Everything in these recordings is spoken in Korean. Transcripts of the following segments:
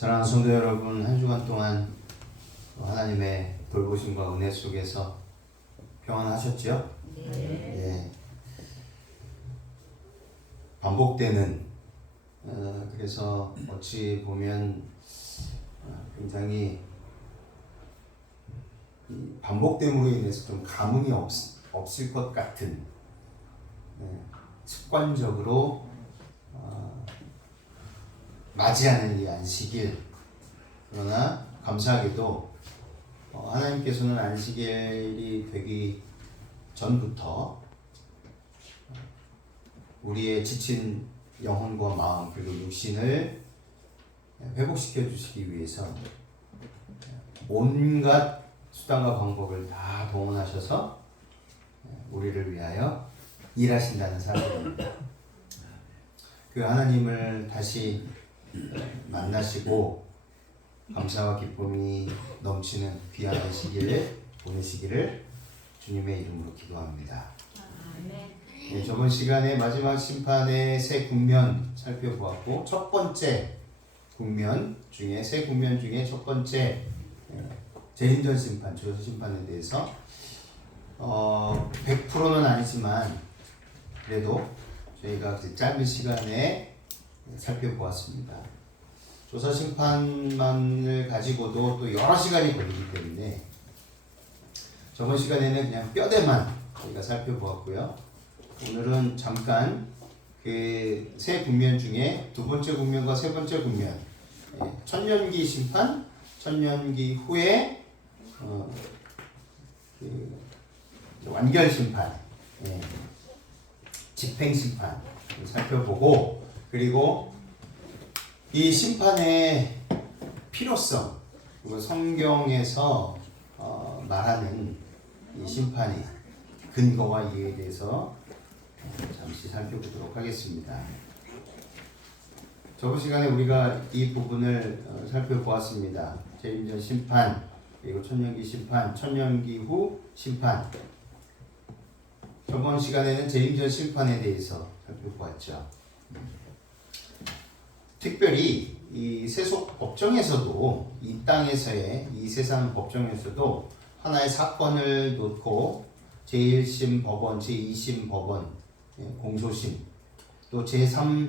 사랑하는 성도 여러분, 한 주간 동안 하나님의 돌보심과 은혜 속에서 평안하셨죠? 네. 반복되는 그래서 어찌 보면 굉장히 이 반복됨으로 인해서 좀 감흥이 없을 것 같은 습관적으로 맞이하는 이 안식일. 그러나 감사하게도 하나님께서는 안식일이 되기 전부터 우리의 지친 영혼과 마음 그리고 육신을 회복시켜 주시기 위해서 온갖 수단과 방법을 다 동원하셔서 우리를 위하여 일하신다는 사실입니다. 그 하나님을 다시 만나시고 감사와 기쁨이 넘치는 귀한 안식일을 보내시기를 주님의 이름으로 기도합니다. 네, 저번 시간에 마지막 심판의 세 국면 살펴보았고 첫 번째 국면 중에 세 국면 중에 첫 번째 재림전 심판, 조사 심판에 대해서 100%는 아니지만 그래도 저희가 짧은 시간에 살펴보았습니다. 조사 심판만을 가지고도 또 여러 시간이 걸리기 때문에 저번 시간에는 그냥 뼈대만 저희가 살펴보았고요. 오늘은 잠깐 그 세 국면 중에 두 번째 국면과 세 번째 국면, 천년기 심판, 천년기 후에 그 완결 심판, 집행 심판 살펴보고, 그리고 이 심판의 필요성, 그리고 성경에서 말하는 이 심판의 근거와 이해에 대해서 잠시 살펴보도록 하겠습니다. 저번 시간에 우리가 이 부분을 살펴보았습니다. 재림전 심판, 그리고 천년기 심판, 천년기 후 심판. 저번 시간에는 재림전 심판에 대해서 살펴보았죠. 특별히 이 세속 법정에서도, 이 땅에서의 이 세상 법정에서도 하나의 사건을 놓고 제1심 법원, 제2심 법원, 공소심, 또 제3심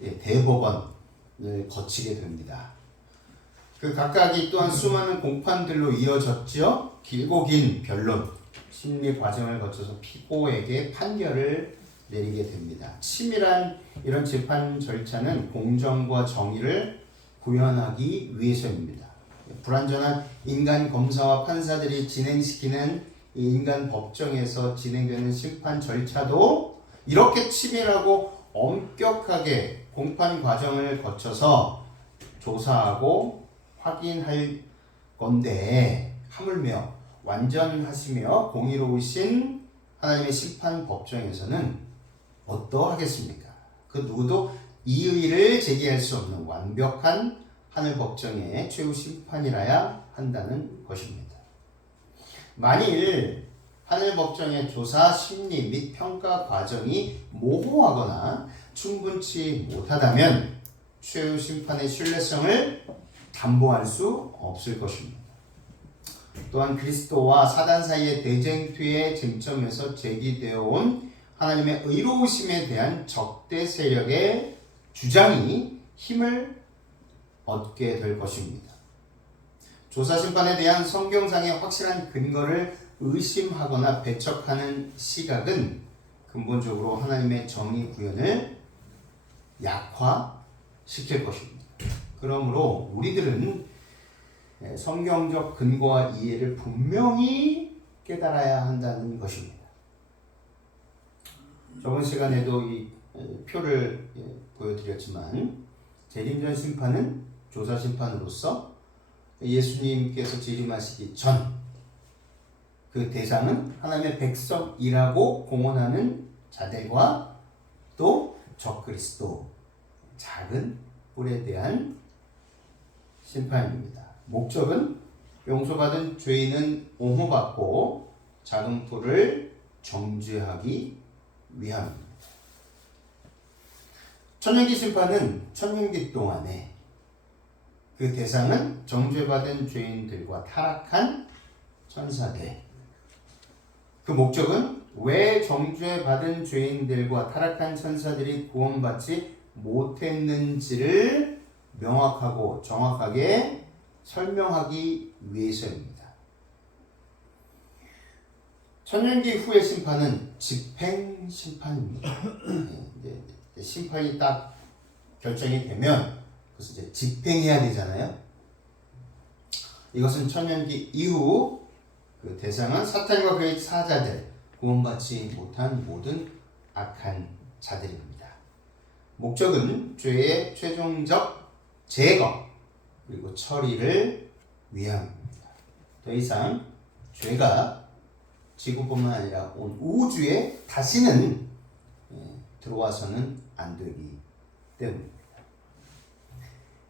대법원을 거치게 됩니다. 그 각각이 또한 수많은 공판들로 이어졌죠. 길고 긴 변론, 심리 과정을 거쳐서 피고에게 판결을 내리게 됩니다. 치밀한 이런 재판 절차는 공정과 정의를 구현하기 위해서입니다. 불완전한 인간 검사와 판사들이 진행시키는 이 인간 법정에서 진행되는 심판 절차도 이렇게 치밀하고 엄격하게 공판 과정을 거쳐서 조사하고 확인할 건데, 하물며 완전하시며 공의로우신 하나님의 심판 법정에서는 어떠하겠습니까? 그 누구도 이의를 제기할 수 없는 완벽한 하늘 법정의 최후 심판이라야 한다는 것입니다. 만일 하늘 법정의 조사, 심리 및 평가 과정이 모호하거나 충분치 못하다면 최후 심판의 신뢰성을 담보할 수 없을 것입니다. 또한 그리스도와 사단 사이의 대쟁투의 쟁점에서 제기되어 온 하나님의 의로우심에 대한 적대 세력의 주장이 힘을 얻게 될 것입니다. 조사 심판에 대한 성경상의 확실한 근거를 의심하거나 배척하는 시각은 근본적으로 하나님의 정의 구현을 약화시킬 것입니다. 그러므로 우리들은 성경적 근거와 이해를 분명히 깨달아야 한다는 것입니다. 저번 시간에도 이 표를 보여드렸지만 재림전 심판은 조사 심판으로서 예수님께서 재림하시기 전 그 대상은 하나님의 백성이라고 공언하는 자들과 또 적그리스도, 작은 뿔에 대한 심판입니다. 목적은 용서받은 죄인은 옹호받고 작은 뿔을 정죄하기 위함입니다. 천년기 심판은 천년기 동안에 그 대상은 정죄받은 죄인들과 타락한 천사들. 그 목적은 왜 정죄받은 죄인들과 타락한 천사들이 구원받지 못했는지를 명확하고 정확하게 설명하기 위해서입니다. 천년기 후의 심판은 집행 심판입니다. 이제 심판이 딱 결정이 되면 그래서 이제 집행해야 되잖아요. 이것은 천년기 이후 그 대상은 사탄과 그의 사자들, 구원받지 못한 모든 악한 자들입니다. 목적은 죄의 최종적 제거 그리고 처리를 위함입니다. 더 이상 죄가 지구뿐만 아니라 온 우주에 다시는 들어와서는 안 되기 때문입니다.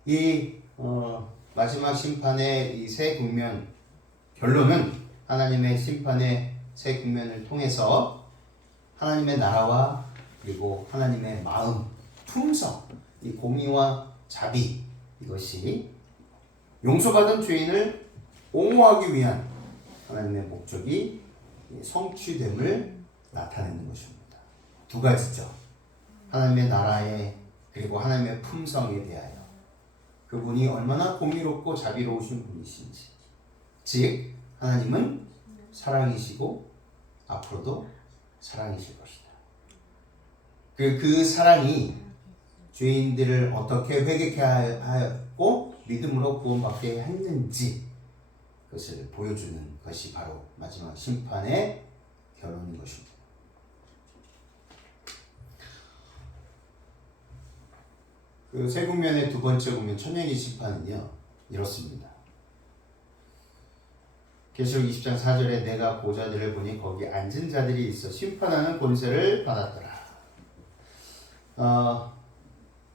이 마지막 심판의 이 세 국면 결론은 하나님의 심판의 세 국면을 통해서 하나님의 나라와 그리고 하나님의 마음, 품성, 이 공의와 자비 이것이 용서받은 죄인을 옹호하기 위한 하나님의 목적이 성취됨을 나타내는 것입니다. 두 가지죠. 하나님의 나라에 그리고 하나님의 품성에 대하여 그분이 얼마나 공의롭고 자비로우신 분이신지, 즉 하나님은 사랑이시고 앞으로도 사랑이실 것이다. 그 사랑이 죄인들을 어떻게 회개케 하였고 믿음으로 구원받게 했는지 그것을 보여주는 것이 바로 마지막 심판의 결론인 것입니다. 그 세 국면의 두 번째 국면 천년기 심판은요 이렇습니다. 계시록 20장 4절에 내가 보좌들을 보니 거기 앉은 자들이 있어 심판하는 권세를 받았더라.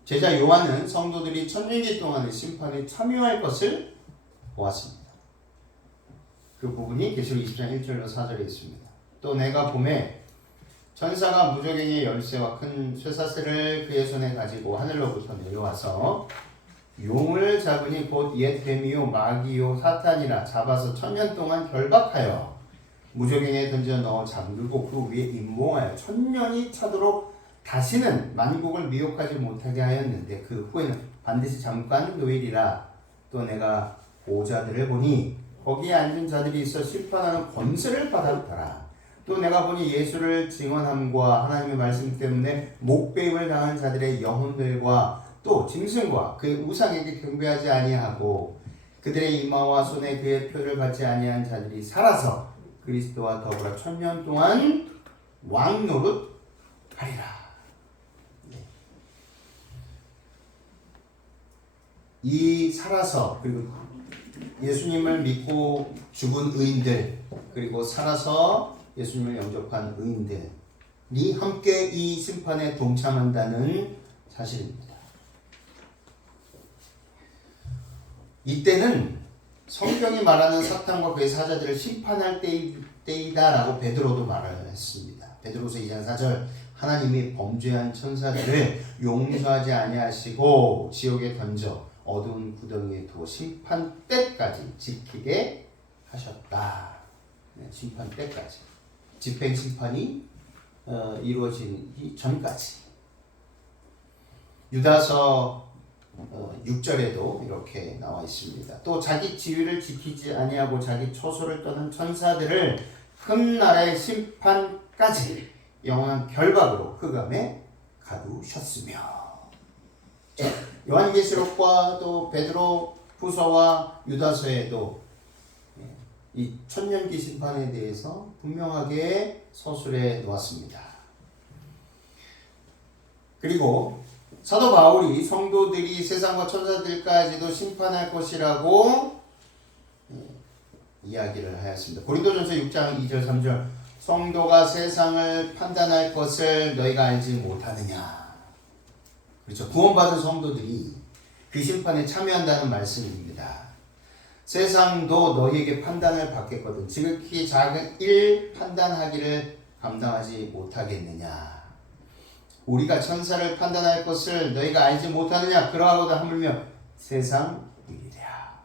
제자 요한은 성도들이 천년기 동안의 심판에 참여할 것을 보았습니다. 그 부분이 계시록 20장 1절로 4절에 있습니다. 또 내가 보매 천사가 무저갱의 열쇠와 큰 쇠사슬을 그의 손에 가지고 하늘로부터 내려와서 용을 잡으니 곧 옛 뱀이요 마귀요 사탄이라 잡아서 1000년 동안 결박하여 무저갱에 던져 넣어 잠들고 그 위에 임몽하여 1000년이 차도록 다시는 만국을 미혹하지 못하게 하였는데 그 후에는 반드시 잠깐 노일이라. 또 내가 보좌들을 보니 거기에 앉은 자들이 있어 심판하는 권세를 받았더라. 또 내가 보니 예수를 증언함과 하나님의 말씀 때문에 목배임을 당한 자들의 영혼들과 또 짐승과 그 우상에게 경배하지 아니하고 그들의 이마와 손에 그의 표를 받지 아니한 자들이 살아서 그리스도와 더불어 1000년 동안 왕노릇 하리라. 이 살아서 그리고 예수님을 믿고 죽은 의인들 그리고 살아서 예수님을 영접한 의인들이 함께 이 심판에 동참한다는 사실입니다. 이때는 성경이 말하는 사탄과 그의 사자들을 심판할 때이다라고 베드로도 말을 했습니다. 베드로서 2장 4절 하나님이 범죄한 천사들을 용서하지 아니하시고 지옥에 던져 어두운 구덩이에 두어 심판 때까지 지키게 하셨다. 심판 때까지. 집행 심판이 이루어지기 전까지. 유다서 6절에도 이렇게 나와 있습니다. 또 자기 지위를 지키지 아니하고 자기 처소를 떠난 천사들을 흠날의 심판까지 영원한 결박으로 흑암에 가두셨으며. 요한계시록과 또 베드로 후서와 유다서에도 이 천년기 심판에 대해서 분명하게 서술해 놓았습니다. 그리고 사도 바울이 성도들이 세상과 천사들까지도 심판할 것이라고 이야기를 하였습니다. 고린도전서 6장 2절 3절 성도가 세상을 판단할 것을 너희가 알지 못하느냐. 그렇죠. 구원받은 성도들이 그 심판에 참여한다는 말씀입니다. 세상도 너희에게 판단을 받겠거든 지극히 작은 일 판단하기를 감당하지 못하겠느냐. 우리가 천사를 판단할 것을 너희가 알지 못하느냐. 그러하고도 하물며 세상 일이랴.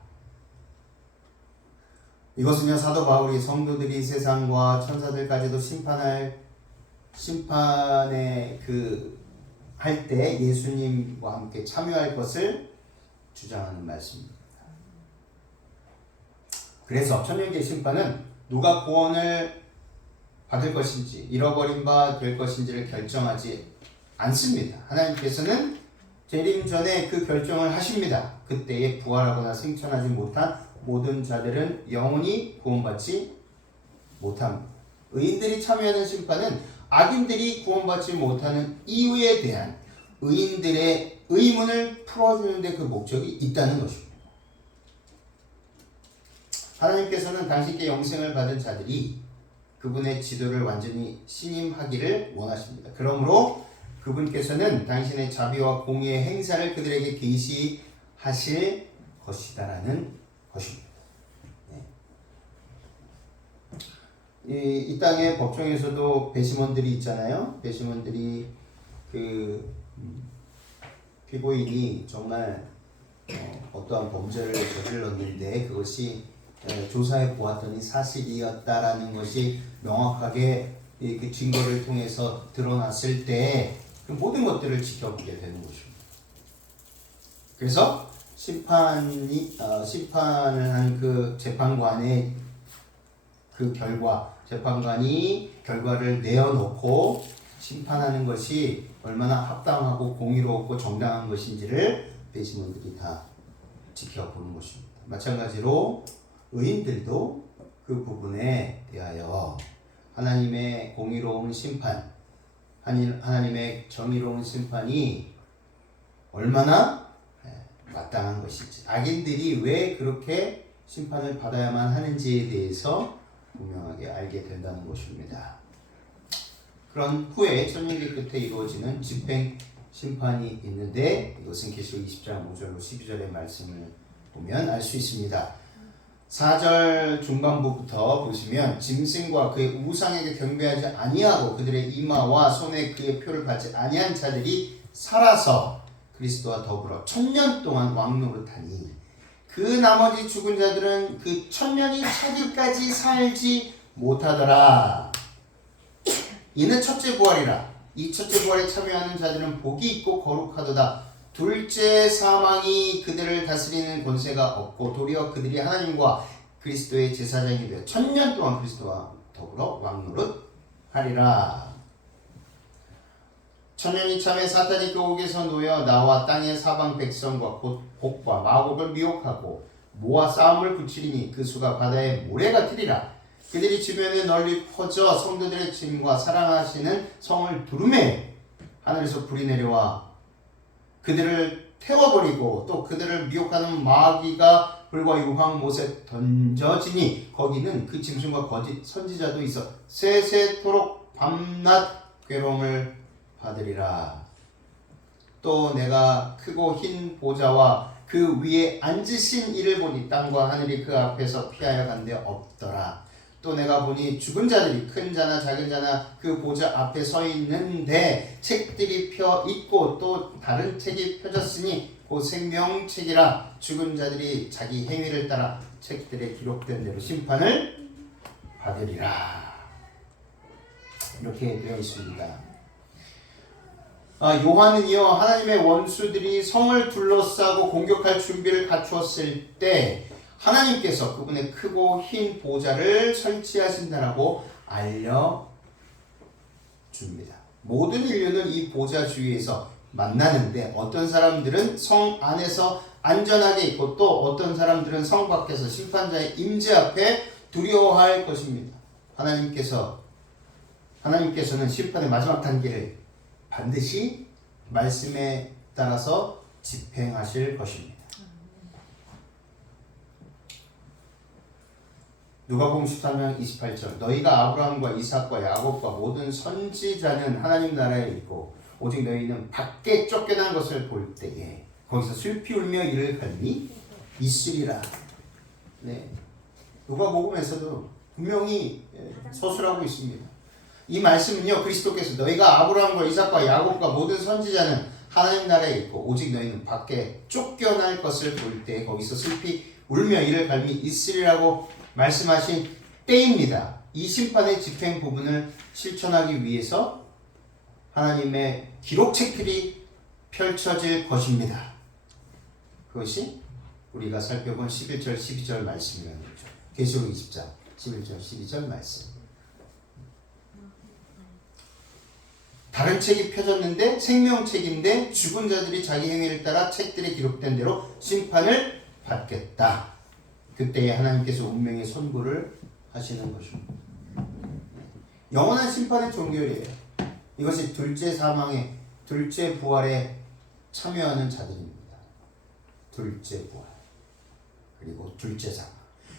이것은요 사도 바울이 성도들이 세상과 천사들까지도 심판에 할 때 예수님과 함께 참여할 것을 주장하는 말씀입니다. 그래서 천년계 심판은 누가 구원을 받을 것인지 잃어버린 바 될 것인지를 결정하지 않습니다. 하나님께서는 재림 전에 그 결정을 하십니다. 그때에 부활하거나 생천하지 못한 모든 자들은 영원히 구원받지 못합니다. 의인들이 참여하는 심판은 악인들이 구원받지 못하는 이유에 대한 의인들의 의문을 풀어주는 데 그 목적이 있다는 것입니다. 하나님께서는 당신께 영생을 받은 자들이 그분의 지도를 완전히 신임하기를 원하십니다. 그러므로 그분께서는 당신의 자비와 공의의 행사를 그들에게 계시하실 것이다라는 것입니다. 이 땅의 법정에서도 배심원들이 있잖아요. 배심원들이 피고인이 정말 어떠한 범죄를 저질렀는데 그것이 조사해 보았더니 사실이었다라는 것이 명확하게 그 증거를 통해서 드러났을 때 그 모든 것들을 지켜보게 되는 것입니다. 그래서 심판을 한 그 재판관의 그 재판관이 결과를 내어놓고 심판하는 것이 얼마나 합당하고 공의롭고 정당한 것인지를 배심원들이 다 지켜보는 것입니다. 마찬가지로 의인들도 그 부분에 대하여 하나님의 공의로운 심판, 하나님의 정의로운 심판이 얼마나 마땅한 것인지, 악인들이 왜 그렇게 심판을 받아야만 하는지에 대해서 분명하게 알게 된다는 것입니다. 그런 후에 천년계 끝에 이루어지는 집행 심판이 있는데 이것은 계시록 20장 5절로 12절의 말씀을 보면 알 수 있습니다. 4절 중반부부터 보시면 짐승과 그의 우상에게 경배하지 아니하고 그들의 이마와 손에 그의 표를 받지 아니한 자들이 살아서 그리스도와 더불어 1000년 동안 왕노릇하니 그 나머지 죽은 자들은 그 1000년이 차기까지 살지 못하더라. 이는 첫째 부활이라. 이 첫째 부활에 참여하는 자들은 복이 있고 거룩하도다. 둘째 사망이 그들을 다스리는 권세가 없고 도리어 그들이 하나님과 그리스도의 제사장이 되어 1000년 동안 그리스도와 더불어 왕노릇하리라. 1000년이 참에 사탄이 그 옥에서 놓여 나와 땅의 사방 백성과 곧 복과 마곡을 미혹하고 모아 싸움을 붙이리니 그 수가 바다의 모래 같으리라. 그들이 주변에 널리 퍼져 성도들의 짐과 사랑하시는 성을 두루매 하늘에서 불이 내려와 그들을 태워버리고 또 그들을 미혹하는 마귀가 불과 유황 못에 던져지니 거기는 그 짐승과 거짓 선지자도 있어 세세토록 밤낮 괴로움을 받으리라. 또 내가 크고 흰 보좌와 그 위에 앉으신 이를 보니 땅과 하늘이 그 앞에서 피하여 간 데 없더라. 또 내가 보니 죽은 자들이 큰 자나 작은 자나 그 보좌 앞에 서 있는데 책들이 펴 있고 또 다른 책이 펴졌으니 곧 생명책이라. 죽은 자들이 자기 행위를 따라 책들에 기록된 대로 심판을 받으리라. 이렇게 되어 있습니다. 요한은요 하나님의 원수들이 성을 둘러싸고 공격할 준비를 갖추었을 때 하나님께서 그분의 크고 흰 보좌를 설치하신다라고 알려줍니다. 모든 인류는 이 보좌 주위에서 만나는데 어떤 사람들은 성 안에서 안전하게 있고 또 어떤 사람들은 성 밖에서 심판자의 임재 앞에 두려워할 것입니다. 하나님께서는 심판의 마지막 단계를 반드시 말씀에 따라서 집행하실 것입니다. 누가복음 13장 28절 너희가 아브라함과 이삭과 야곱과 모든 선지자는 하나님 나라에 있고 오직 너희는 밖에 쫓겨난 것을 볼 때에 거기서 슬피 울며 이를 갈미 있으리라. 네. 누가복음에서도 분명히 서술하고 있습니다. 이 말씀은요 그리스도께서 너희가 아브라함과 이삭과 야곱과 모든 선지자는 하나님 나라에 있고 오직 너희는 밖에 쫓겨날 것을 볼 때 거기서 슬피 울며 이를 갈미 있으리라고 말씀하신 때입니다. 이 심판의 집행 부분을 실천하기 위해서 하나님의 기록책들이 펼쳐질 것입니다. 그것이 우리가 살펴본 11절 12절 말씀이라는 거죠. 계시록 20장 11절 12절 말씀. 다른 책이 펴졌는데 생명책인데 죽은 자들이 자기 행위를 따라 책들에 기록된 대로 심판을 받겠다. 그때에 하나님께서 운명의 선고를 하시는 것입니다. 영원한 심판의 종결이에요. 이것이 둘째 사망의 둘째 부활에 참여하는 자들입니다. 둘째 부활 그리고 둘째 사망.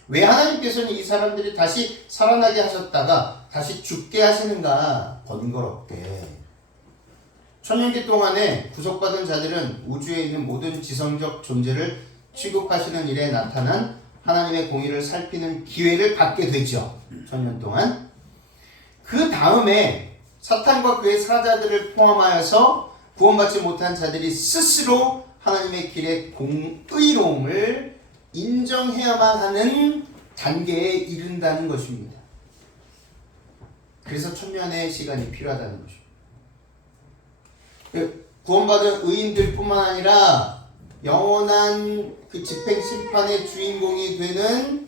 왜 하나님께서는 이 사람들이 다시 살아나게 하셨다가 다시 죽게 하시는가? 번거롭게. 천년기 동안에 구속받은 자들은 우주에 있는 모든 지성적 존재를 취급하시는 일에 나타난 하나님의 공의를 살피는 기회를 갖게 되죠. 천년 동안. 그 다음에 사탄과 그의 사자들을 포함하여서 구원받지 못한 자들이 스스로 하나님의 길의 의로움을 인정해야만 하는 단계에 이른다는 것입니다. 그래서 천년의 시간이 필요하다는 것입니다. 구원받은 의인들뿐만 아니라 영원한 그 집행 심판의 주인공이 되는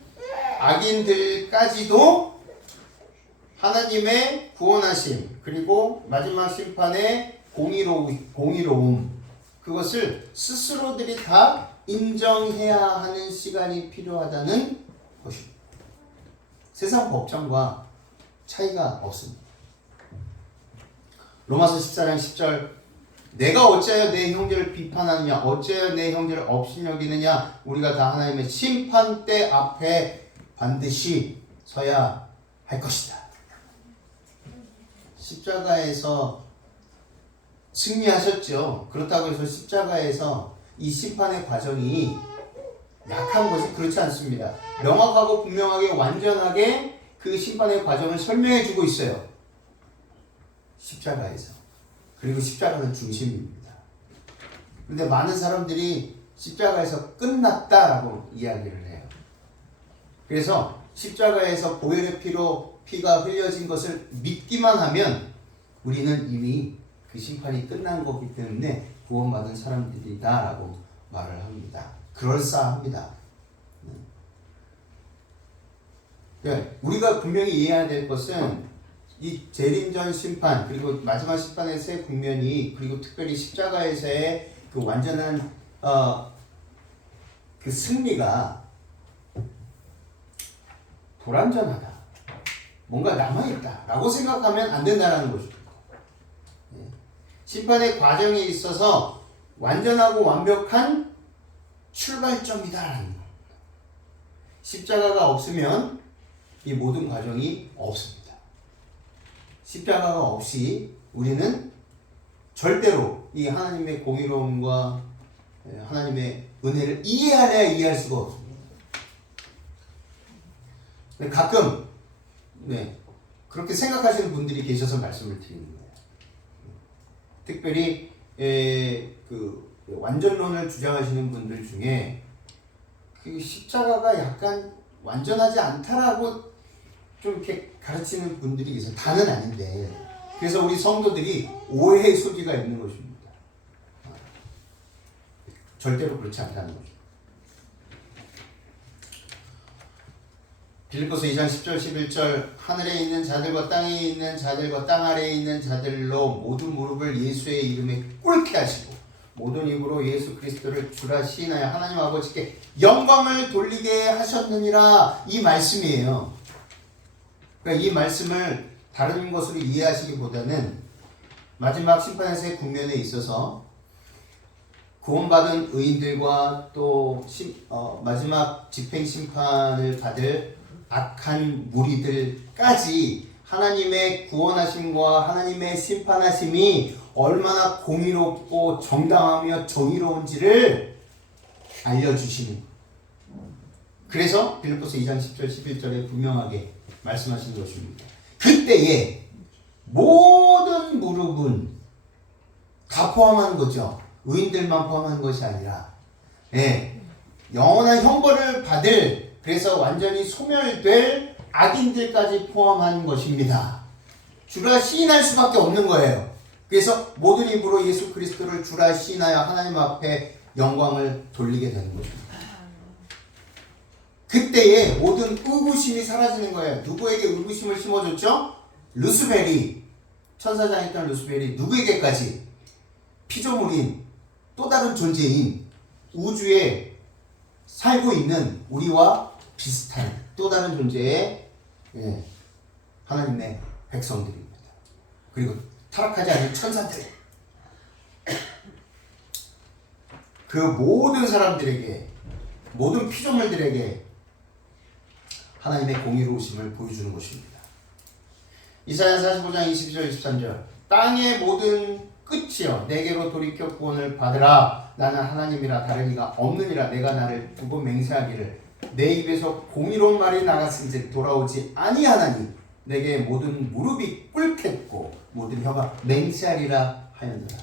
악인들까지도 하나님의 구원하심 그리고 마지막 심판의 공의로움 그것을 스스로들이 다 인정해야 하는 시간이 필요하다는 것입니다. 세상 법정과 차이가 없습니다. 로마서 14장 10절 내가 어찌하여 내 형제를 비판하느냐 어찌하여 내 형제를 업신여기느냐 우리가 다 하나님의 심판대 앞에 반드시 서야 할 것이다. 십자가에서 승리하셨죠. 그렇다고 해서 십자가에서 이 심판의 과정이 약한 것이 그렇지 않습니다. 명확하고 분명하게 완전하게 그 심판의 과정을 설명해 주고 있어요. 십자가에서. 그리고 십자가는 중심입니다. 그런데 많은 사람들이 십자가에서 끝났다라고 이야기를 해요. 그래서 십자가에서 보혈의 피로 피가 흘려진 것을 믿기만 하면 우리는 이미 그 심판이 끝난 거기 때문에 구원받은 사람들이다 라고 말을 합니다. 그럴싸합니다. 네, 우리가 분명히 이해해야 될 것은 이 재림전 심판 그리고 마지막 심판의 세 국면이 그리고 특별히 십자가에서의 그 완전한 그 승리가 불완전하다. 뭔가 남아있다 라고 생각하면 안 된다는 것입니다. 심판의 과정에 있어서 완전하고 완벽한 출발점이다라는 겁니다. 십자가가 없으면 이 모든 과정이 없습니다. 십자가가 없이 우리는 절대로 이 하나님의 공의로움과 하나님의 은혜를 이해하려야 이해할 수가 없습니다. 가끔 그렇게 생각하시는 분들이 계셔서 말씀을 드리는 거예요. 특별히 그 완전론을 주장하시는 분들 중에 그 십자가가 약간 완전하지 않다라고 좀 이렇게 가르치는 분들이 계세요. 다는 아닌데. 그래서 우리 성도들이 오해의 소지가 있는 것입니다. 절대로 그렇지 않다는 거죠. 빌립보서 2장 10절 11절 하늘에 있는 자들과 땅에 있는 자들과 땅 아래에 있는 자들로 모든 무릎을 예수의 이름에 꿇게 하시고 모든 입으로 예수 그리스도를 주라 시인하여 하나님 아버지께 영광을 돌리게 하셨느니라 이 말씀이에요. 그러니까 이 말씀을 다른 것으로 이해하시기보다는 마지막 심판의 세 국면에 있어서 구원받은 의인들과 또 마지막 집행 심판을 받을 악한 무리들까지 하나님의 구원하심과 하나님의 심판하심이 얼마나 공의롭고 정당하며 정의로운지를 알려주시는 거예요. 그래서 빌립보서 2장 10절 11절에 분명하게 말씀하신 것입니다. 그때에 모든 무릎은 다 포함하는 거죠. 의인들만 포함하는 것이 아니라 영원한 형벌을 받을, 그래서 완전히 소멸될 악인들까지 포함한 것입니다. 주라 시인할 수밖에 없는 거예요. 그래서 모든 입으로 예수 그리스도를 주라 시인하여 하나님 앞에 영광을 돌리게 되는 것입니다. 그때에 모든 의구심이 사라지는 거예요. 누구에게 의구심을 심어줬죠? 루스벨이, 천사장이었던 루스벨이 누구에게까지? 피조물인 또 다른 존재인 우주에 살고 있는 우리와 비슷한 또 다른 존재의 하나님의 백성들입니다. 그리고 타락하지 않은 천사들, 그 모든 사람들에게, 모든 피조물들에게 하나님의 공의로우심을 보여주는 것입니다. 이사야 45장 22절 23절 땅의 모든 끝이여 내게로 돌이켜 구원을 받으라. 나는 하나님이라 다른 이가 없느니라. 내가 나를 두고 맹세하기를 내 입에서 공의로운 말이 나갔은즉 돌아오지 아니하나니 내게 모든 무릎이 꿇겠고 모든 혀가 맹세하리라 하였느라.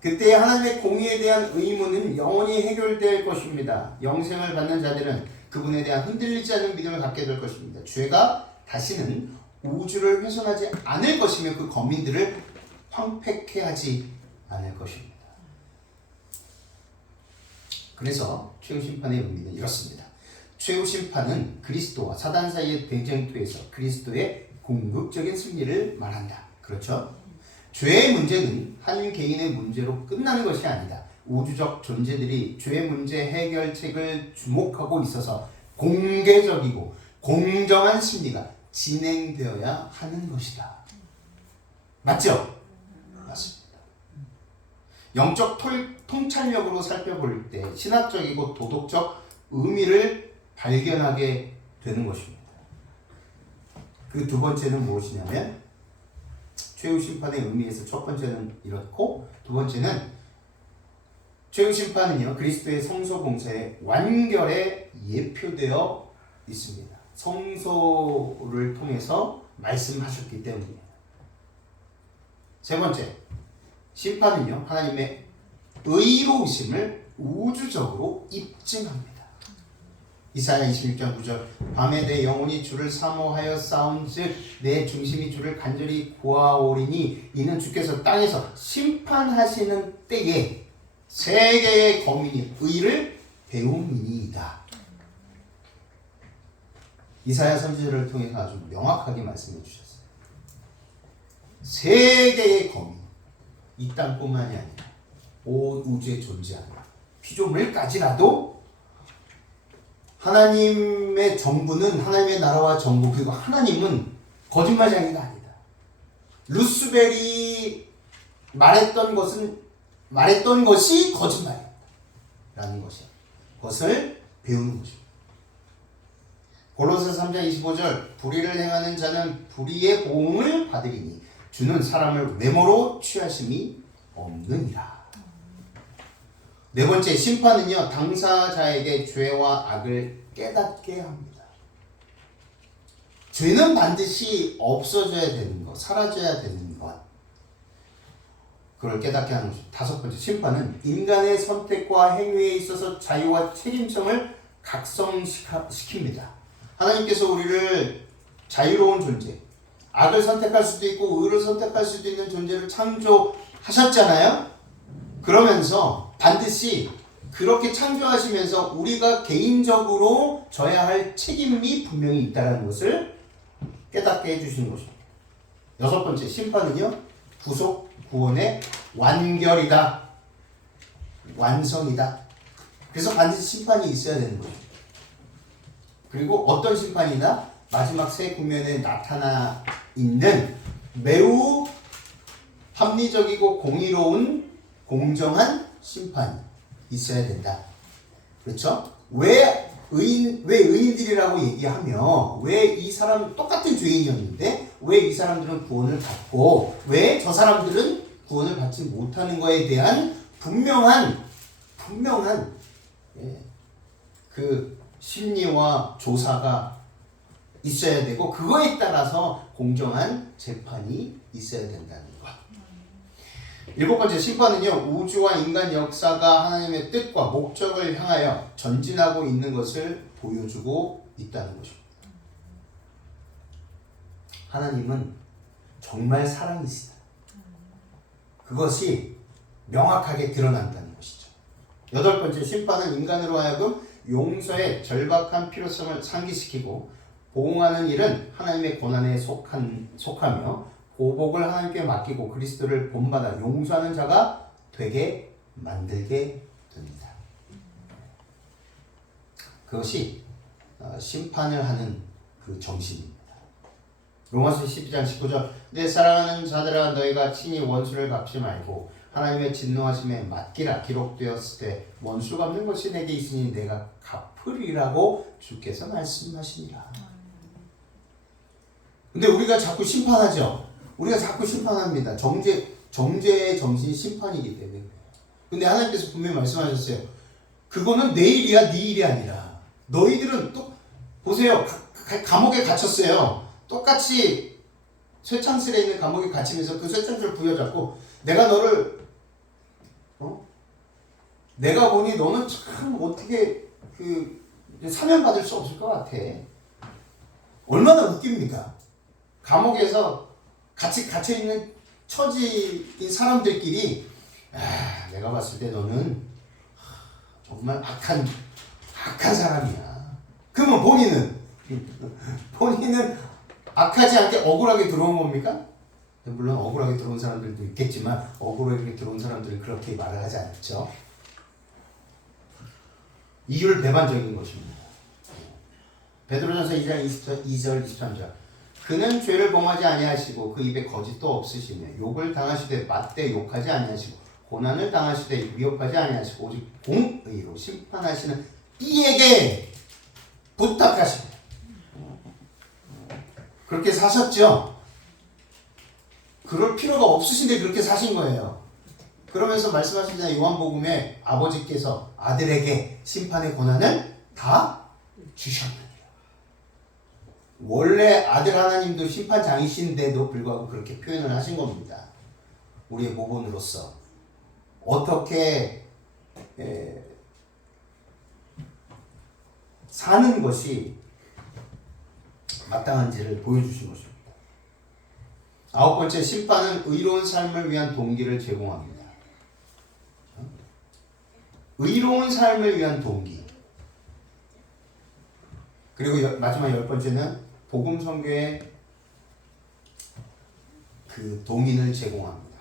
그때 하나님의 공의에 대한 의문은 영원히 해결될 것입니다. 영생을 받는 자들은 그분에 대한 흔들리지 않는 믿음을 갖게 될 것입니다. 죄가 다시는 우주를 훼손하지 않을 것이며 그 거민들을 황폐케 하지 않을 것입니다. 그래서 최후 심판의 의미는 이렇습니다. 최후 심판은 그리스도와 사단 사이의 대쟁투에서 그리스도의 궁극적인 승리를 말한다. 그렇죠? 죄의 문제는 한 개인의 문제로 끝나는 것이 아니다. 우주적 존재들이 죄의 문제 해결책을 주목하고 있어서 공개적이고 공정한 심리가 진행되어야 하는 것이다. 맞죠? 맞습니다. 영적 통찰력으로 살펴볼 때 신학적이고 도덕적 의미를 발견하게 되는 것입니다. 그 두 번째는 무엇이냐면 최후 심판의 의미에서 첫 번째는 이렇고 두 번째는 최후 심판은요 그리스도의 성소 공사의 완결에 예표되어 있습니다. 성소를 통해서 말씀하셨기 때문입니다. 세 번째, 심판은요 하나님의 의로우심을 우주적으로 입증합니다. 이사야 26장 9절 밤에 내 영혼이 주를 사모하여 싸운즉 내 중심이 주를 간절히 구하오리니 이는 주께서 땅에서 심판하시는 때에 세계의 거민이 의를 배움이니이다. 이사야 선지자를 통해서 아주 명확하게 말씀해 주셨어요. 세계의 거민, 이 땅뿐만이 아니라 온 우주에 존재하는 피조물까지라도 하나님의 정부는 하나님의 나라와 정부 그리고 하나님은 거짓말쟁이가 아니다. 루스벨이 말했던 것이 거짓말이라는 것이야. 그것을 배우는 것입니다. 골로새 3장 25절 불의를 행하는 자는 불의의 보응을 받으리니 주는 사람을 외모로 취하심이 없느니라. 네 번째 심판은요 당사자에게 죄와 악을 깨닫게 합니다. 죄는 반드시 없어져야 되는 것, 사라져야 되는 것, 그걸 깨닫게 하는 것입니다. 다섯 번째 심판은 인간의 선택과 행위에 있어서 자유와 책임성을 각성시킵니다. 하나님께서 우리를 자유로운 존재, 악을 선택할 수도 있고 의를 선택할 수도 있는 존재를 창조하셨잖아요. 그러면서 반드시 그렇게 창조하시면서 우리가 개인적으로 져야 할 책임이 분명히 있다는 것을 깨닫게 해주시는 것입니다. 여섯 번째 심판은요 구속 구원의 완결이다, 완성이다. 그래서 반드시 심판이 있어야 되는 거죠. 그리고 어떤 심판이나 마지막 새 국면에 나타나 있는 매우 합리적이고 공의로운 공정한 심판이 있어야 된다. 그렇죠? 왜 의인들이라고 얘기하며 왜 이 사람 똑같은 죄인이었는데 왜 이 사람들은 구원을 받고 왜 저 사람들은 구원을 받지 못하는 거에 대한 분명한 그 심리와 조사가 있어야 되고 그거에 따라서 공정한 재판이 있어야 된다는 것. 일곱 번째 심판은요, 우주와 인간 역사가 하나님의 뜻과 목적을 향하여 전진하고 있는 것을 보여주고 있다는 것입니다. 하나님은 정말 사랑이시다. 그것이 명확하게 드러난다는 것이죠. 여덟 번째 심판은 인간으로 하여금 용서의 절박한 필요성을 상기시키고 보응하는 일은 하나님의 권한에 속하며 보복을 하나님께 맡기고 그리스도를 본받아 용서하는 자가 되게 만들게 됩니다. 그것이 심판을 하는 그 정신입니다. 로마서 12장 19절 내 사랑하는 자들아 너희가 친히 원수를 갚지 말고 하나님의 진노하심에 맡기라 기록되었을 때 원수 갚는 것이 내게 있으니 내가 갚으리라고 주께서 말씀하시니라. 근데 우리가 자꾸 심판하죠. 우리가 자꾸 심판합니다. 정죄의 정신이 심판이기 때문에. 근데 하나님께서 분명히 말씀하셨어요. 그거는 내 일이야, 네 일이 아니라. 너희들은 또 보세요. 감옥에 갇혔어요. 똑같이 쇠창실에 있는 감옥에 갇히면서 그 쇠창실을 부여잡고 내가 너를 내가 보니 너는 참 어떻게 사면받을 수 없을 것 같아. 얼마나 웃깁니까? 감옥에서 같이 갇혀있는 처지인 사람들끼리 내가 봤을 때 너는 정말 악한 사람이야. 그러면 본인은 악하지 않게 억울하게 들어온 겁니까? 물론 억울하게 들어온 사람들도 있겠지만 억울하게 들어온 사람들은 그렇게 말을 하지 않죠. 이율 배반적인 것입니다. 베드로전서 2장 2절 23절 그는 죄를 범하지 아니하시고 그 입에 거짓도 없으시며 욕을 당하시되 맞대 욕하지 아니하시고 고난을 당하시되 위협하지 아니하시고 오직 공의로 심판하시는 이에게 부탁하십니다. 그렇게 사셨죠? 그럴 필요가 없으신데 그렇게 사신 거예요. 그러면서 말씀하시잖아요. 요한복음에 아버지께서 아들에게 심판의 권한을 다 주셨느니라. 원래 아들 하나님도 심판장이신데도 불구하고 그렇게 표현을 하신 겁니다. 우리의 모본으로서 어떻게 사는 것이 마땅한지를 보여주신 것입니다. 아홉 번째 심판은 의로운 삶을 위한 동기를 제공합니다. 의로운 삶을 위한 동기. 그리고 마지막 열 번째는 복음 선교의 그 동인을 제공합니다.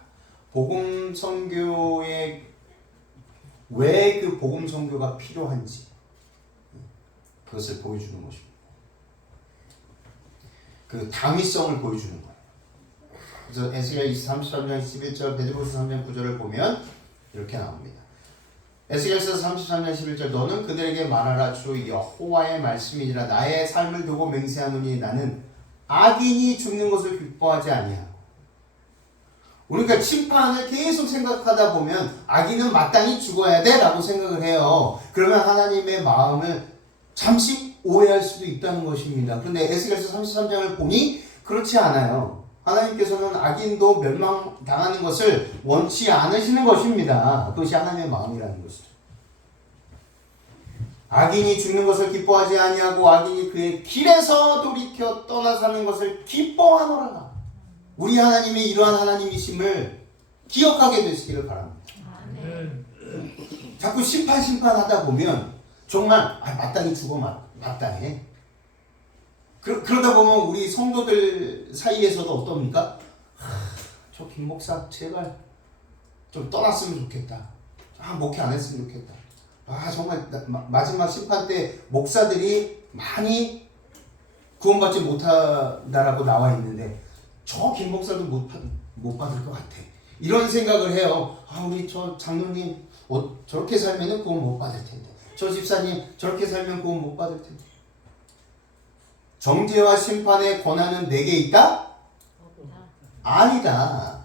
복음 선교에 왜 그 복음 선교가 필요한지 그것을 보여주는 것입니다. 그 당위성을 보여주는 거예요. 그래서 에스겔 33장 11절, 베드로서 3장 9절을 보면 이렇게 나옵니다. 에스겔서 33장 11절 너는 그들에게 말하라 주 여호와의 말씀이니라 나의 삶을 두고 맹세하노니 나는 악인이 죽는 것을 기뻐하지 아니하고. 우리가 심판을 계속 생각하다 보면 악인은 마땅히 죽어야 돼 라고 생각을 해요. 그러면 하나님의 마음을 잠시 오해할 수도 있다는 것입니다. 그런데 에스겔서 33장을 보니 그렇지 않아요. 하나님께서는 악인도 멸망당하는 것을 원치 않으시는 것입니다. 그것이 하나님의 마음이라는 것이죠. 악인이 죽는 것을 기뻐하지 아니하고 악인이 그의 길에서 돌이켜 떠나 사는 것을 기뻐하노라. 우리 하나님이 이러한 하나님이심을 기억하게 되시기를 바랍니다. 자꾸 심판하다 보면 정말 마땅히 죽어 마땅해. 그러다 보면 우리 성도들 사이에서도 어떻습니까? 저 김 목사 제발 좀 떠났으면 좋겠다. 목회 안 했으면 좋겠다. 정말 마지막 심판 때 목사들이 많이 구원받지 못한다라고 나와 있는데 저 김 목사도 못 받을 것 같아. 이런 생각을 해요. 우리 저 장로님 저렇게 살면 구원 못 받을 텐데. 저 집사님 저렇게 살면 구원 못 받을 텐데. 정죄와 심판의 권한은 내게 있다? 아니다.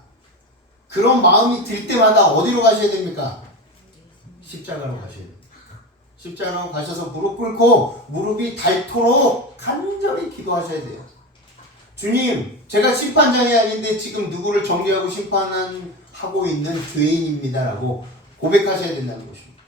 그런 마음이 들 때마다 어디로 가셔야 됩니까? 십자가로 가셔야 됩니다. 십자가로 가셔서 무릎 꿇고 무릎이 닳도록 간절히 기도하셔야 돼요. 주님, 제가 심판장이 아닌데 지금 누구를 정죄하고 심판하는 하고 있는 죄인입니다라고 고백하셔야 된다는 것입니다.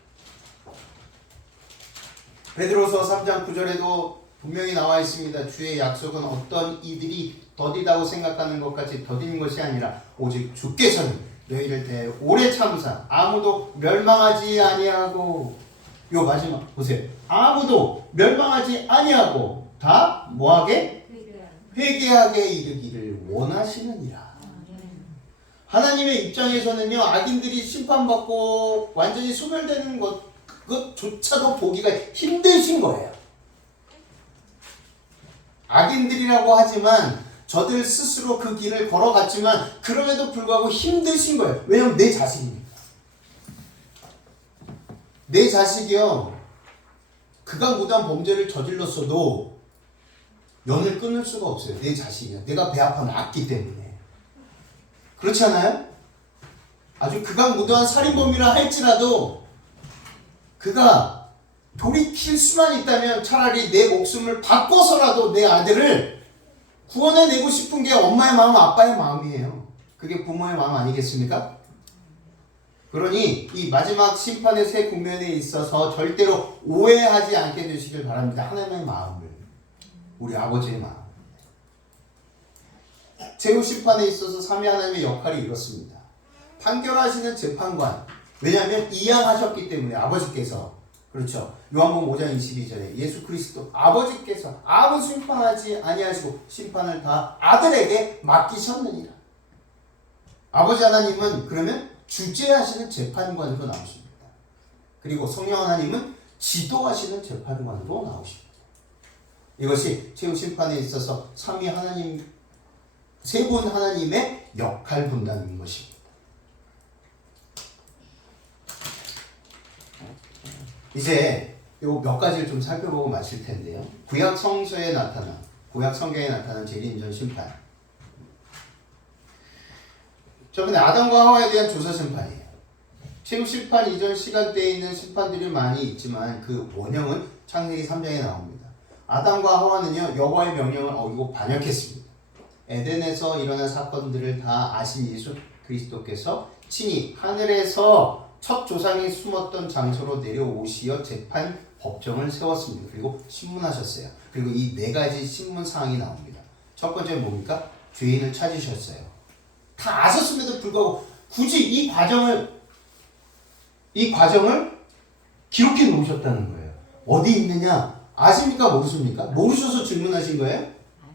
베드로서 3장 9절에도 분명히 나와 있습니다. 주의 약속은 어떤 이들이 더디다고 생각하는 것 같이 더딘 것이 아니라 오직 주께서는 너희를 대하여 오래 참으사 아무도 멸망하지 아니하고, 요 마지막 보세요. 아무도 멸망하지 아니하고 다 뭐하게? 회개하게 이르기를 원하시느니라. 하나님의 입장에서는요, 악인들이 심판받고 완전히 소멸되는 그것조차도 보기가 힘드신 거예요. 악인들이라고 하지만 저들 스스로 그 길을 걸어갔지만 그럼에도 불구하고 힘드신 거예요. 왜냐면 내 자식이니까. 내 자식이요, 극악무도한 범죄를 저질렀어도 연을 끊을 수가 없어요. 내 자식이야. 내가 배 아파는 악기 때문에. 그렇지 않아요? 아주 극악무도한 살인범이라 할지라도 그가 돌이킬 수만 있다면 차라리 내 목숨을 바꿔서라도 내 아들을 구원해내고 싶은 게 엄마의 마음, 아빠의 마음이에요. 그게 부모의 마음 아니겠습니까? 그러니 이 마지막 심판의 새 국면에 있어서 절대로 오해하지 않게 되시길 바랍니다. 하나님의 마음을, 우리 아버지의 마음. 최후 심판에 있어서 삼위 하나님의 역할이 이렇습니다. 판결하시는 재판관, 왜냐하면 이양하셨기 때문에 아버지께서, 그렇죠. 요한복음 5장 22절에 예수 그리스도 아버지께서 아무 심판하지 아니하시고 심판을 다 아들에게 맡기셨느니라. 아버지 하나님은 그러면 주재하시는 재판관으로 나오십니다. 그리고 성령 하나님은 지도하시는 재판관으로 나오십니다. 이것이 최후 심판에 있어서 삼위 하나님, 세 분 하나님의 역할 분담인 것입니다. 이제 요 몇 가지를 좀 살펴보고 마칠 텐데요. 구약 성서에 나타난, 구약 성경에 나타난 재림전 심판. 저번에 아담과 하와에 대한 조사 심판이에요. 최후 심판 이전 시간대에 있는 심판들이 많이 있지만 그 원형은 창세기 3장에 나옵니다. 아담과 하와는요, 여호와의 명령을 어기고 반역했습니다. 에덴에서 일어난 사건들을 다 아신 예수 그리스도께서 친히 하늘에서 첫 조상이 숨었던 장소로 내려오시어 재판 법정을 세웠습니다. 그리고 신문하셨어요. 그리고 이 네 가지 신문 사항이 나옵니다. 첫 번째는 뭡니까? 죄인을 찾으셨어요. 다 아셨음에도 불구하고 굳이 이 과정을 기록해 놓으셨다는 거예요. 어디 있느냐? 아십니까? 모르십니까? 모르셔서 질문하신 거예요?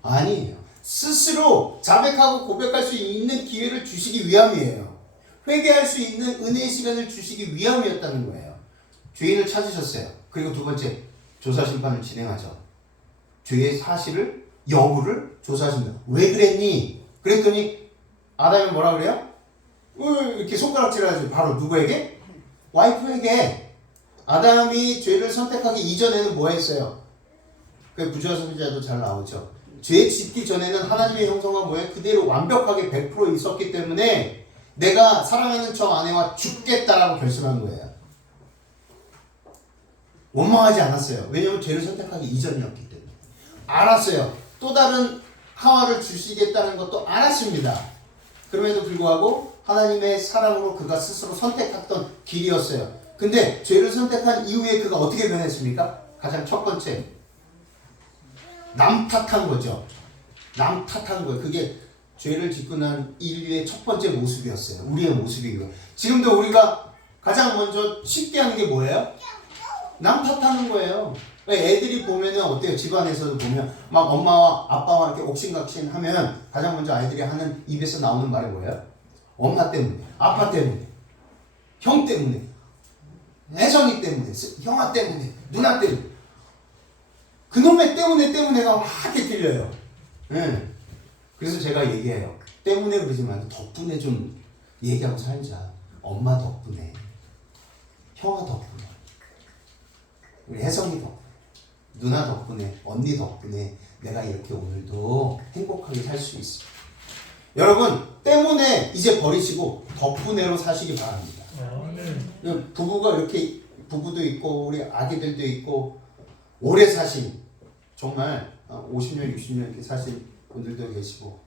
아니에요. 스스로 자백하고 고백할 수 있는 기회를 주시기 위함이에요. 회개할 수 있는 은혜의 시간을 주시기 위함이었다는 거예요. 죄인을 찾으셨어요. 그리고 두 번째, 조사 심판을 진행하죠. 죄의 사실을, 여부를 조사하십니다. 왜 그랬니? 그랬더니 아담이 뭐라 그래요? 이렇게 손가락질을 하죠. 바로 누구에게? 와이프에게. 아담이 죄를 선택하기 이전에는 뭐 했어요? 그 부조선지자도 잘 나오죠. 죄 짓기 전에는 하나님의 형성과 모양 그대로 완벽하게 100% 있었기 때문에 내가 사랑하는 저 아내와 죽겠다라고 결심한 거예요. 원망하지 않았어요. 왜냐하면 죄를 선택하기 이전이었기 때문에. 알았어요. 또 다른 하와를 주시겠다는 것도 알았습니다. 그럼에도 불구하고 하나님의 사랑으로 그가 스스로 선택했던 길이었어요. 근데 죄를 선택한 이후에 그가 어떻게 변했습니까? 가장 첫 번째, 남 탓한 거죠. 남 탓한 거예요. 그게 죄를 짓고 난 인류의 첫 번째 모습이었어요. 우리의 모습이고요. 지금도 우리가 가장 먼저 쉽게 하는 게 뭐예요? 남 탓하는 거예요. 애들이 보면은 어때요? 집안에서도 보면 막 엄마와 아빠와 이렇게 옥신각신 하면 가장 먼저 아이들이 하는 입에서 나오는 말이 뭐예요? 엄마 때문에, 아빠 때문에, 형 때문에, 혜성이 때문에, 형아 때문에, 누나 때문에. 그놈의 때문에가 막 이렇게 들려요. 네. 그래서 제가 얘기해요. 때문에 그러지 말고 덕분에 좀 얘기하고 살자. 엄마 덕분에, 형아 덕분에, 우리 혜성이 덕분에, 누나 덕분에, 언니 덕분에 내가 이렇게 오늘도 행복하게 살 수 있습니다. 여러분, 때문에 이제 버리시고 덕분에로 사시기 바랍니다. 네. 부부가 이렇게, 부부도 있고 우리 아기들도 있고 오래 사신, 정말 50년, 60년 이렇게 사신 분들도 계시고,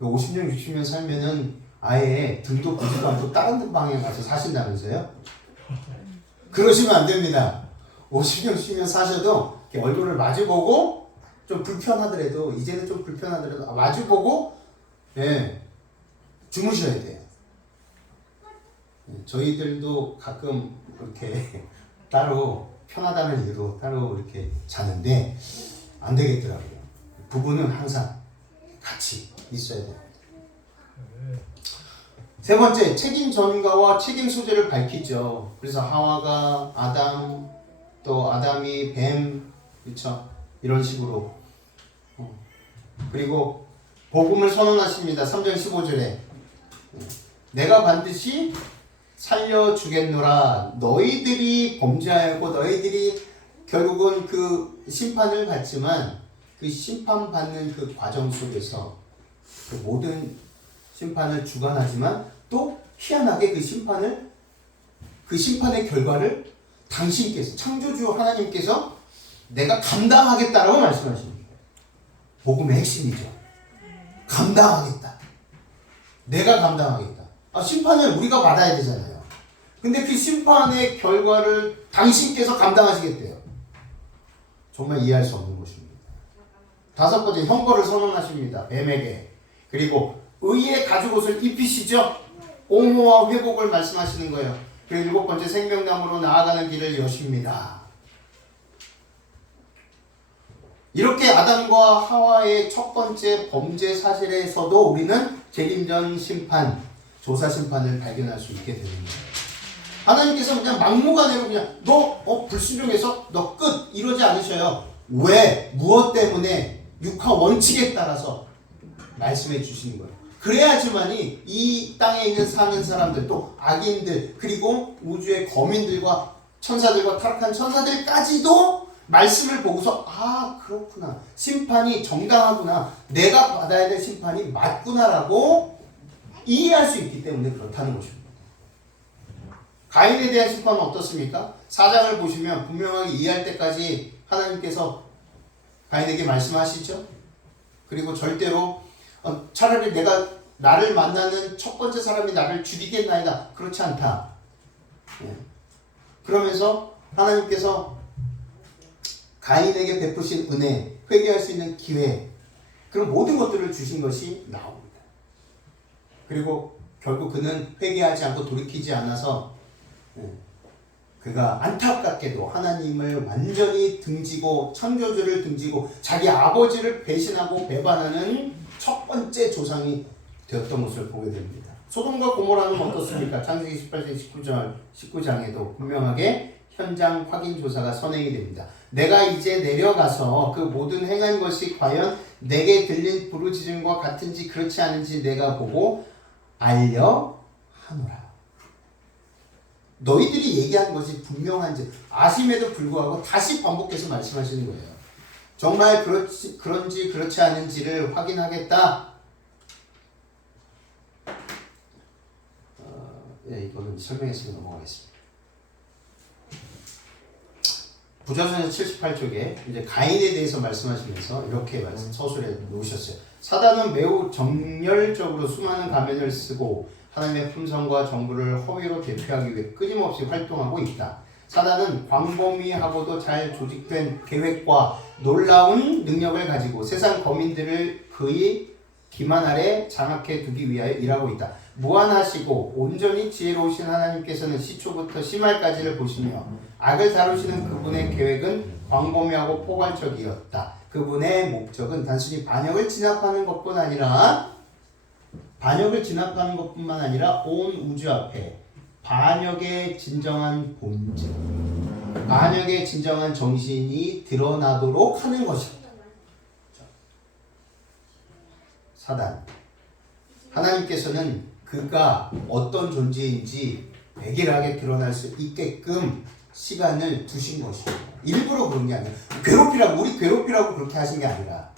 50년, 60년 살면은 아예 등도 보지도 않고 다른 방에 가서 사신다면서요? 그러시면 안 됩니다. 50년 쉬면 사셔도 이렇게 얼굴을 마주보고 좀 불편하더라도 이제는 좀 불편하더라도 마주보고 예, 주무셔야 돼요. 저희들도 가끔 이렇게 따로 편하다는 이유로 따로 이렇게 자는데 안 되겠더라고요. 부부는 항상 같이 있어야 돼요. 세 번째, 책임 전가와 책임 소재를 밝히죠. 그래서 하와가 아담, 또 아담이 뱀, 그렇죠? 이런 식으로. 그리고 복음을 선언하십니다. 3장 15절에 내가 반드시 살려주겠노라. 너희들이 범죄하였고 너희들이 결국은 그 심판을 받지만 그 심판받는 그 과정 속에서 그 모든 심판을 주관하지만 또 희한하게 그 심판의 결과를 당신께서 창조주 하나님께서 내가 감당하겠다라고 말씀하십니다. 복음의 핵심이죠. 감당하겠다. 내가 감당하겠다. 심판을 우리가 받아야 되잖아요. 근데 그 심판의 결과를 당신께서 감당하시겠대요. 정말 이해할 수 없는 것입니다. 다섯 번째, 형벌을 선언하십니다. 뱀에게. 그리고 의의 가죽옷을 입히시죠. 옹호와 회복을 말씀하시는 거예요. 그리고 일곱 번째, 생명나무로 나아가는 길을 여십니다. 이렇게 아담과 하와의 첫 번째 범죄 사실에서도 우리는 재림전 심판, 조사 심판을 발견할 수 있게 되는 거예요. 하나님께서 그냥 막무가내로 그냥 너 불순종해서 너 끝 이러지 않으셔요. 왜? 무엇 때문에? 육하 원칙에 따라서 말씀해 주시는 거예요. 그래야지만이 이 땅에 있는 사는 사람들, 또 악인들, 그리고 우주의 거민들과 천사들과 타락한 천사들까지도 말씀을 보고서 그렇구나, 심판이 정당하구나, 내가 받아야 될 심판이 맞구나라고 이해할 수 있기 때문에 그렇다는 것입니다. 가인에 대한 심판은 어떻습니까? 4장을 보시면 분명하게 이해할 때까지 하나님께서 가인에게 말씀하시죠. 그리고 절대로 차라리 내가 나를 만나는 첫 번째 사람이 나를 죽이겠나이다, 그렇지 않다. 그러면서 하나님께서 가인에게 베푸신 은혜, 회개할 수 있는 기회, 그런 모든 것들을 주신 것이 나옵니다. 그리고 결국 그는 회개하지 않고 돌이키지 않아서 그가 안타깝게도 하나님을 완전히 등지고 창조주를 등지고 자기 아버지를 배신하고 배반하는 첫 번째 조상이 되었던 것을 보게 됩니다. 소돔과 고모라는 어떻습니까? 창세기 18장 19장에도 분명하게 현장 확인 조사가 선행이 됩니다. 내가 이제 내려가서 그 모든 행한 것이 과연 내게 들린 부르짖음과 같은지 그렇지 않은지 내가 보고 알려 하노라. 너희들이 얘기한 것이 분명한지 아심에도 불구하고 다시 반복해서 말씀하시는 거예요. 정말 그런지 그렇지 않은지를 확인하겠다. 이거는 설명해서 넘어가겠습니다. 부자전서 78쪽에 이제 가인에 대해서 말씀하시면서 이렇게 서술해 놓으셨어요. 사단은 매우 정열적으로 수많은 가면을 쓰고 하나님의 품성과 정부를 허위로 대표하기 위해 끊임없이 활동하고 있다. 사단은 광범위하고도 잘 조직된 계획과 놀라운 능력을 가지고 세상 거민들을 그의 기만 아래 장악해 두기 위하여 일하고 있다. 무한하시고 온전히 지혜로우신 하나님께서는 시초부터 심할까지를 보시며 악을 다루시는 그분의 계획은 광범위하고 포괄적이었다. 그분의 목적은 단순히 반역을 진압하는 것뿐만 아니라 온 우주 앞에 반역의 진정한 본질, 반역의 진정한 정신이 드러나도록 하는 것입니다. 사단, 하나님께서는 그가 어떤 존재인지 백일하게 드러날 수 있게끔 시간을 두신 것입니다. 일부러 그런 게 아니라 우리 괴롭히라고 그렇게 하신 게 아니라.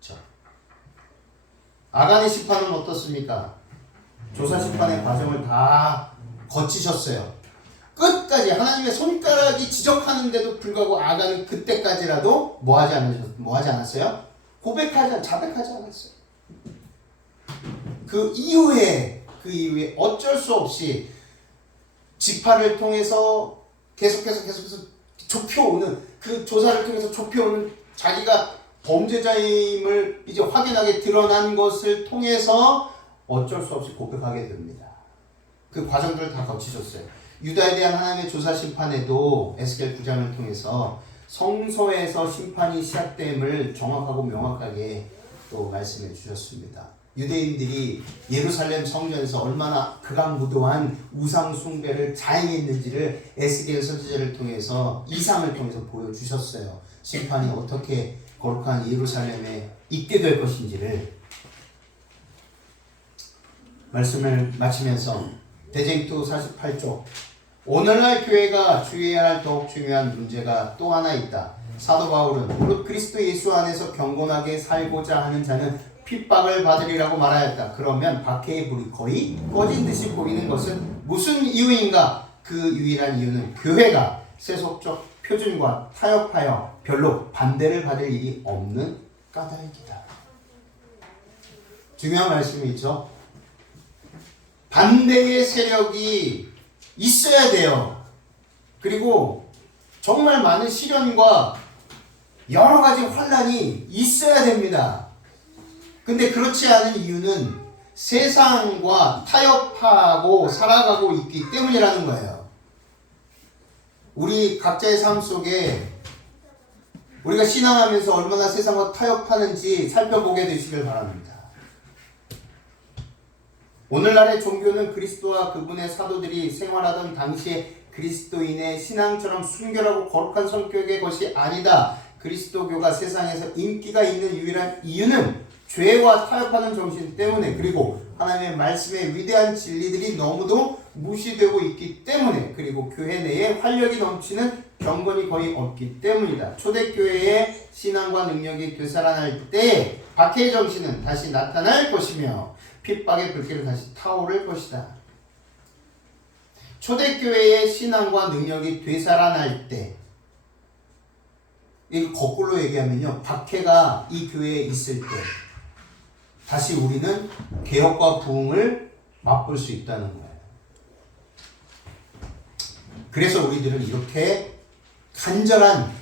그렇죠? 아간의 심판은 어떻습니까? 조사 심판의 과정을 다 거치셨어요. 끝까지 하나님의 손가락이 지적하는데도 불구하고 아간은 그때까지라도 뭐 하지 않았어요? 자백하지 않았어요. 그 이후에 그 이후에 어쩔 수 없이 지파를 통해서 계속해서 좁혀오는 그 조사를 통해서 좁혀오는 자기가 범죄자임을 이제 확인하게 드러난 것을 통해서 어쩔 수 없이 고백하게 됩니다. 그 과정들을 다 거치셨어요. 유다에 대한 하나님의 조사 심판에도 에스겔 9장을 통해서 성소에서 심판이 시작됨을 정확하고 명확하게 또 말씀해 주셨습니다. 유대인들이 예루살렘 성전에서 얼마나 극악무도한 우상 숭배를 자행했는지를 에스겔 선지자를 통해서 이상을 통해서 보여주셨어요. 심판이 어떻게 거룩한 예루살렘에 있게 될 것인지를. 말씀을 마치면서 대쟁투 48쪽, 오늘날 교회가 주의해야 할 더욱 중요한 문제가 또 하나 있다. 사도 바울은 무릇 그리스도 예수 안에서 경건하게 살고자 하는 자는 핍박을 받으리라고 말하였다. 그러면 박해의 불이 거의 꺼진 듯이 보이는 것은 무슨 이유인가? 그 유일한 이유는 교회가 세속적 표준과 타협하여 별로 반대를 받을 일이 없는 까닭이다. 중요한 말씀이죠. 반대의 세력이 있어야 돼요. 그리고 정말 많은 시련과 여러 가지 환란이 있어야 됩니다. 근데 그렇지 않은 이유는 세상과 타협하고 살아가고 있기 때문이라는 거예요. 우리 각자의 삶 속에 우리가 신앙하면서 얼마나 세상과 타협하는지 살펴보게 되시길 바랍니다. 오늘날의 종교는 그리스도와 그분의 사도들이 생활하던 당시에 그리스도인의 신앙처럼 순결하고 거룩한 성격의 것이 아니다. 그리스도교가 세상에서 인기가 있는 유일한 이유는 죄와 타협하는 정신 때문에, 그리고 하나님의 말씀의 위대한 진리들이 너무도 무시되고 있기 때문에, 그리고 교회 내에 활력이 넘치는 경건이 거의 없기 때문이다. 초대교회의 신앙과 능력이 되살아날 때 박해의 정신은 다시 나타날 것이며 핍박의 불길은 다시 타오를 것이다. 초대교회의 신앙과 능력이 되살아날 때, 이거 거꾸로 얘기하면요, 박해가 이 교회에 있을 때 다시 우리는 개혁과 부흥을 맛볼 수 있다는 거예요. 그래서 우리들은 이렇게 간절한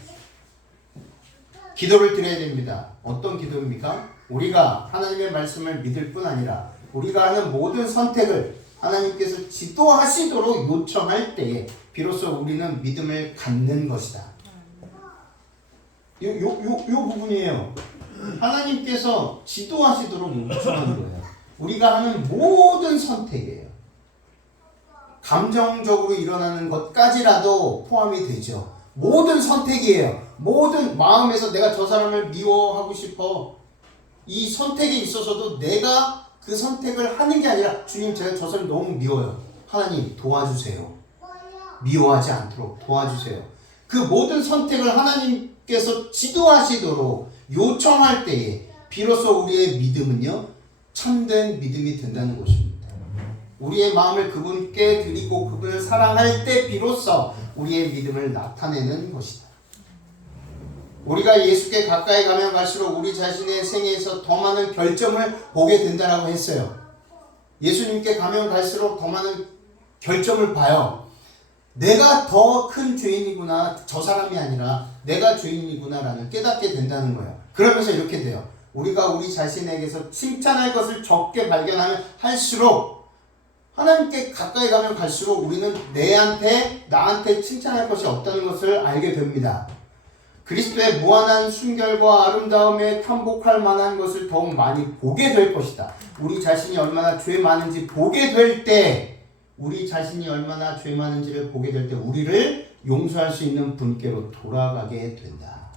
기도를 드려야 됩니다. 어떤 기도입니까? 우리가 하나님의 말씀을 믿을 뿐 아니라 우리가 하는 모든 선택을 하나님께서 지도하시도록 요청할 때에 비로소 우리는 믿음을 갖는 것이다. 요 부분이에요. 하나님께서 지도하시도록 요청하는 거예요. 우리가 하는 모든 선택이에요. 감정적으로 일어나는 것까지라도 포함이 되죠. 모든 선택이에요. 모든 마음에서 내가 저 사람을 미워하고 싶어. 이 선택에 있어서도 내가 그 선택을 하는 게 아니라, 주님 제가 저 사람 너무 미워요. 하나님 도와주세요. 미워하지 않도록 도와주세요. 그 모든 선택을 하나님께서 지도하시도록 요청할 때에 비로소 우리의 믿음은요, 참된 믿음이 된다는 것입니다. 우리의 마음을 그분께 드리고 그분을 사랑할 때 비로소 우리의 믿음을 나타내는 것이다. 우리가 예수께 가까이 가면 갈수록 우리 자신의 생애에서 더 많은 결점을 보게 된다라고 했어요. 예수님께 가면 갈수록 더 많은 결점을 봐요. 내가 더 큰 죄인이구나, 저 사람이 아니라 내가 죄인이구나라는 깨닫게 된다는 거예요. 그러면서 이렇게 돼요. 우리가 우리 자신에게서 칭찬할 것을 적게 발견하면 할수록, 하나님께 가까이 가면 갈수록 우리는 나한테 칭찬할 것이 없다는 것을 알게 됩니다. 그리스도의 무한한 순결과 아름다움에 탐복할 만한 것을 더욱 많이 보게 될 것이다. 우리 자신이 얼마나 죄 많은지 보게 될 때, 우리 자신이 얼마나 죄 많은지를 보게 될 때 우리를 용서할 수 있는 분께로 돌아가게 된다.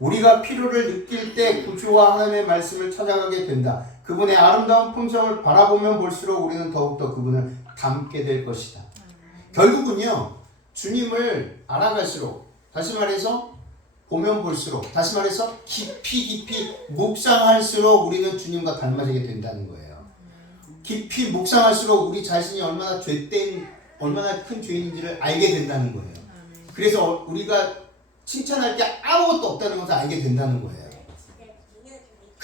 우리가 필요를 느낄 때 구주와 하나님의 말씀을 찾아가게 된다. 그분의 아름다운 품성을 바라보면 볼수록 우리는 더욱더 그분을 닮게 될 것이다. 결국은요, 주님을 알아갈수록, 다시 말해서 보면 볼수록, 다시 말해서 깊이 묵상할수록 우리는 주님과 닮아지게 된다는 거예요. 깊이 묵상할수록 우리 자신이 얼마나 큰 죄인인지를 알게 된다는 거예요. 그래서 우리가 칭찬할 게 아무것도 없다는 것을 알게 된다는 거예요.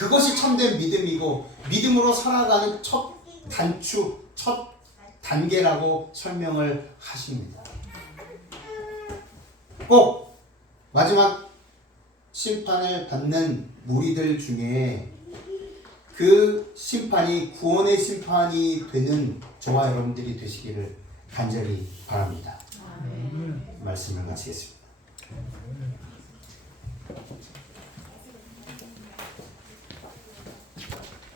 그것이 참된 믿음이고 믿음으로 살아가는 첫 단축, 첫 단계라고 설명을 하십니다. 꼭 마지막 심판을 받는 무리들 중에 그 심판이 구원의 심판이 되는 저와 여러분들이 되시기를 간절히 바랍니다. 말씀을 마치겠습니다.